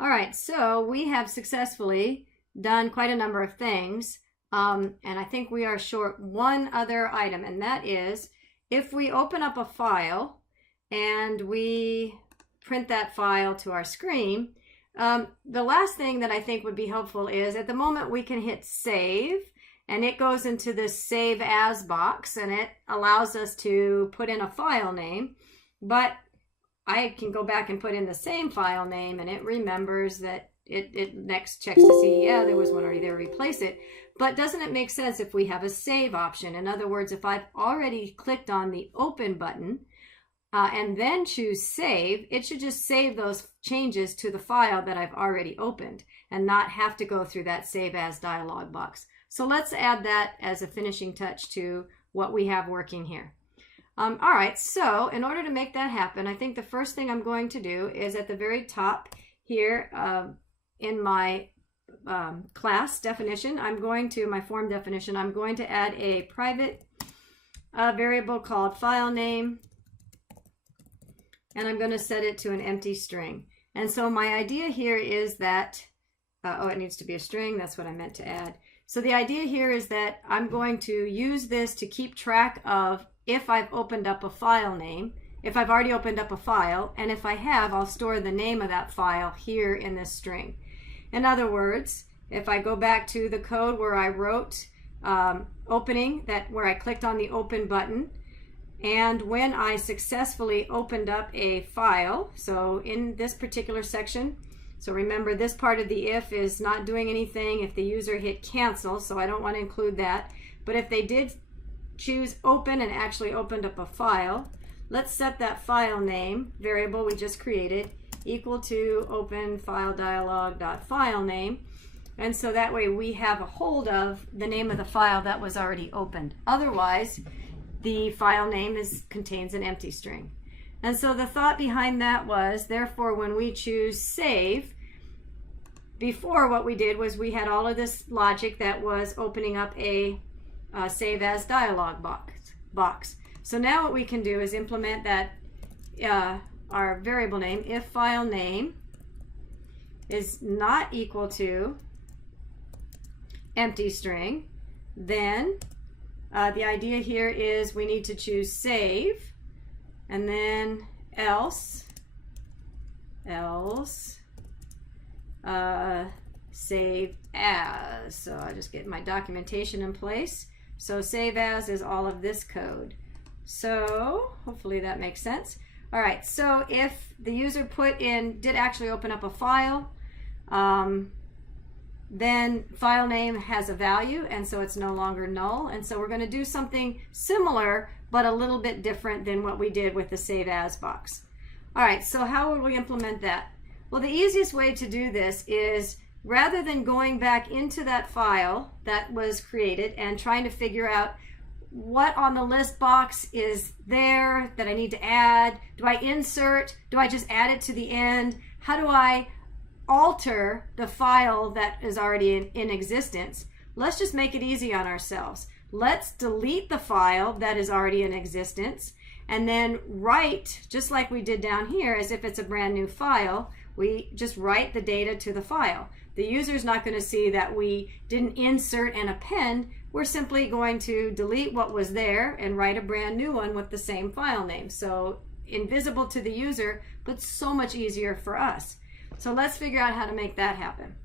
All right, so we have successfully done quite a number of things, and I think we are short one other item, and that is if we open up a file and we print that file to our screen, the last thing that I think would be helpful is at the moment we can hit save, and it goes into this save as box, and it allows us to put in a file name, but I can go back and put in the same file name, and it remembers that it next checks to see, yeah, there was one already there, replace it. But doesn't it make sense if we have a save option? In other words, if I've already clicked on the open button and then choose save, it should just save those changes to the file that I've already opened and not have to go through that save as dialog box. So let's add that as a finishing touch to what we have working here. All right, so in order to make that happen, I think the first thing I'm going to do is at the very top here in my class definition, my form definition, I'm going to add a private variable called file name, and I'm going to set it to an empty string. And so my idea here is that, it needs to be a string, that's what I meant to add. So the idea here is that I'm going to use this to keep track of if I've opened up a file name, if I've already opened up a file, and if I have, I'll store the name of that file here in this string. In other words, if I go back to the code where I wrote opening, where I clicked on the open button, and when I successfully opened up a file, so in this particular section, so remember this part of the if is not doing anything if the user hit cancel, so I don't want to include that. But if they did choose open and actually opened up a file, let's set that file name variable we just created equal to open file dialog.file name, and so that way we have a hold of the name of the file that was already opened. Otherwise, the file name contains an empty string. And so the thought behind that was, therefore, when we choose save, before what we did was we had all of this logic that was opening up a save as dialog box. So now what we can do is implement that our variable name, if file name is not equal to empty string, then the idea here is we need to choose save, and then else save as. So I just get my documentation in place. So save as is all of this code. So hopefully that makes sense. All right, so if the user did actually open up a file, then file name has a value, and so it's no longer null. And so we're going to do something similar, but a little bit different than what we did with the save as box. All right, so how will we implement that? Well, the easiest way to do this is, rather than going back into that file that was created and trying to figure out what on the list box is there that I need to add, do I insert, do I just add it to the end, how do I alter the file that is already in existence, let's just make it easy on ourselves. Let's delete the file that is already in existence, and then write, just like we did down here, as if it's a brand new file, we just write the data to the file. The user's not going to see that we didn't insert and append. We're simply going to delete what was there and write a brand new one with the same file name. So invisible to the user, but so much easier for us. So let's figure out how to make that happen.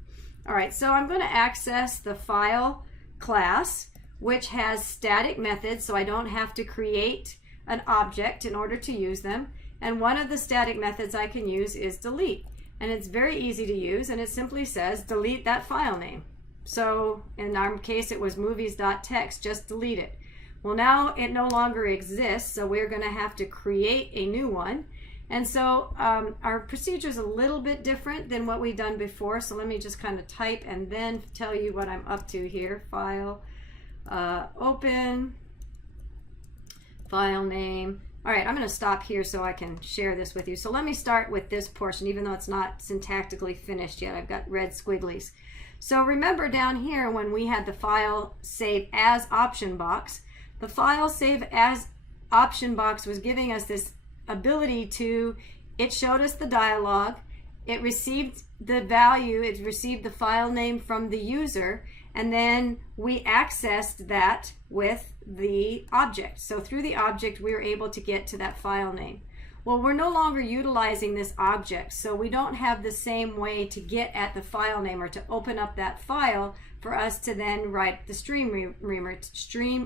All right, so I'm going to access the file class, which has static methods, so I don't have to create an object in order to use them. And one of the static methods I can use is delete. And it's very easy to use, and it simply says delete that file name. So in our case it was movies.txt, just delete it. Well, now it no longer exists, so we're going to have to create a new one. And so our procedure is a little bit different than what we've done before, so let me just kind of type and then tell you what I'm up to here. File, open, file name. All right, I'm going to stop here so I can share this with you. So let me start with this portion, even though it's not syntactically finished yet. I've got red squigglies. So remember down here when we had the file save as option box, the file save as option box was giving us this ability to, it showed us the dialog, it received the value, it received the file name from the user, and then we accessed that with the object. So through the object, we were able to get to that file name. Well, we're no longer utilizing this object, so we don't have the same way to get at the file name or to open up that file for us to then write the stream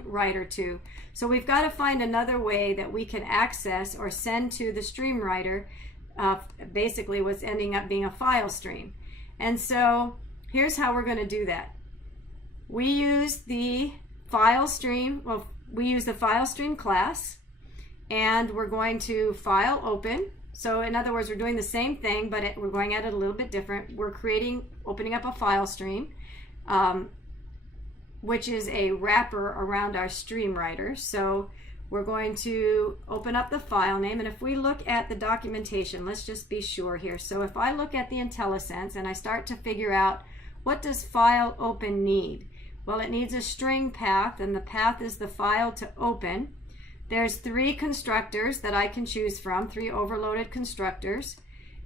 writer to. So we've got to find another way that we can access or send to the stream writer basically what's ending up being a file stream. And so here's how we're going to do that. We use the file stream, we use the file stream class, and we're going to file open. So in other words, we're doing the same thing, but we're going at it a little bit different. We're opening up a file stream, which is a wrapper around our stream writer. So we're going to open up the file name, and if we look at the documentation, let's just be sure here. So if I look at the IntelliSense and I start to figure out what does file open need? Well, it needs a string path, and the path is the file to open. There's 3 constructors that I can choose from, 3 overloaded constructors.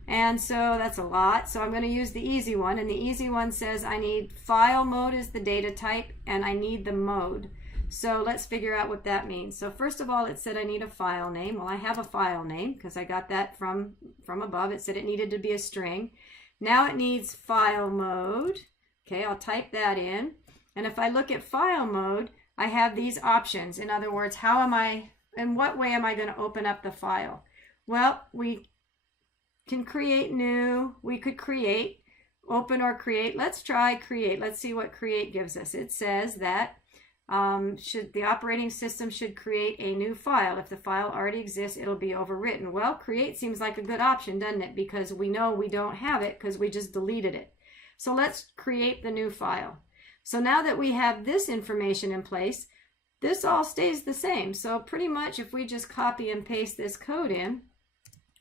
And so that's a lot. So I'm going to use the easy one, and the easy one says I need file mode as the data type, and I need the mode. So let's figure out what that means. So first of all, it said I need a file name. Well, I have a file name because I got that from above. It said it needed to be a string. Now it needs file mode. Okay, I'll type that in. And if I look at file mode, I have these options. In other words, in what way am I going to open up the file? Well, we can create new. We could create, open or create. Let's try create. Let's see what create gives us. It says that the operating system should create a new file. If the file already exists, it'll be overwritten. Well, create seems like a good option, doesn't it? Because we know we don't have it because we just deleted it. So let's create the new file. So now that we have this information in place, this all stays the same. So pretty much if we just copy and paste this code in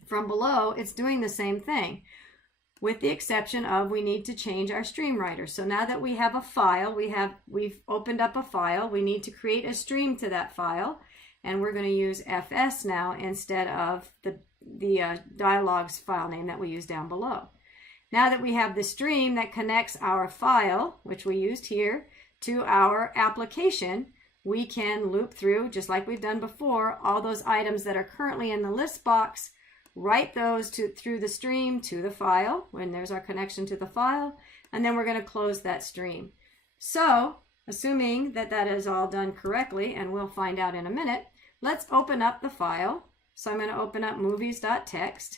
from below, it's doing the same thing, with the exception of we need to change our stream writer. So now that we have a file, we've opened up a file, we need to create a stream to that file, and we're going to use FS now instead of the dialogues file name that we use down below. Now that we have the stream that connects our file, which we used here, to our application, we can loop through, just like we've done before, all those items that are currently in the list box, write those through the stream to the file when there's our connection to the file, and then we're going to close that stream. So, assuming that that is all done correctly, and we'll find out in a minute, let's open up the file. So I'm going to open up movies.txt.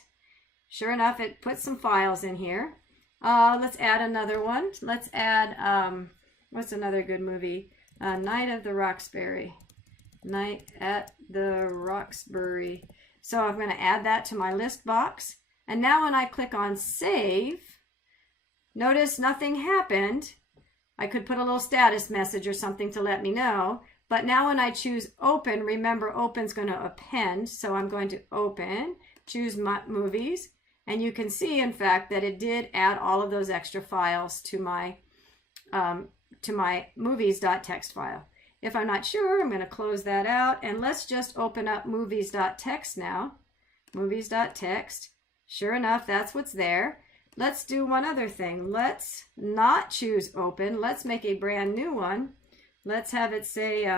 Sure enough, it puts some files in here. Let's add another one. Let's add, what's another good movie? Night at the Roxbury. Night at the Roxbury. So I'm going to add that to my list box. And now when I click on save, notice nothing happened. I could put a little status message or something to let me know. But now when I choose open, remember open's going to append. So I'm going to open, choose my movies. And you can see, in fact, that it did add all of those extra files to my movies.txt file. If I'm not sure, I'm going to close that out. And let's just open up movies.txt now. Movies.txt. Sure enough, that's what's there. Let's do one other thing. Let's not choose open. Let's make a brand new one. Let's have it say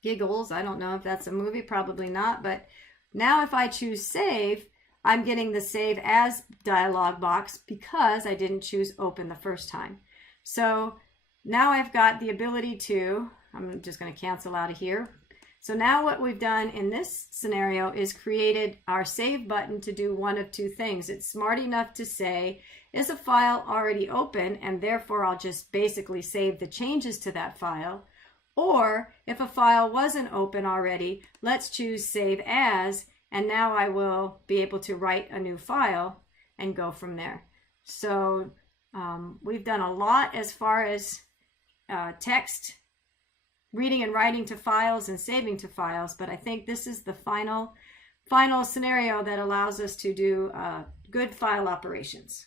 Giggles. I don't know if that's a movie. Probably not. But now if I choose save, I'm getting the save as dialog box because I didn't choose open the first time. So now I've got the ability to, I'm just going to cancel out of here. So now what we've done in this scenario is created our save button to do one of two things. It's smart enough to say, is a file already open, and therefore I'll just basically save the changes to that file. Or if a file wasn't open already, let's choose save as, and now I will be able to write a new file and go from there. So we've done a lot as far as text, reading and writing to files and saving to files, but I think this is the final scenario that allows us to do good file operations.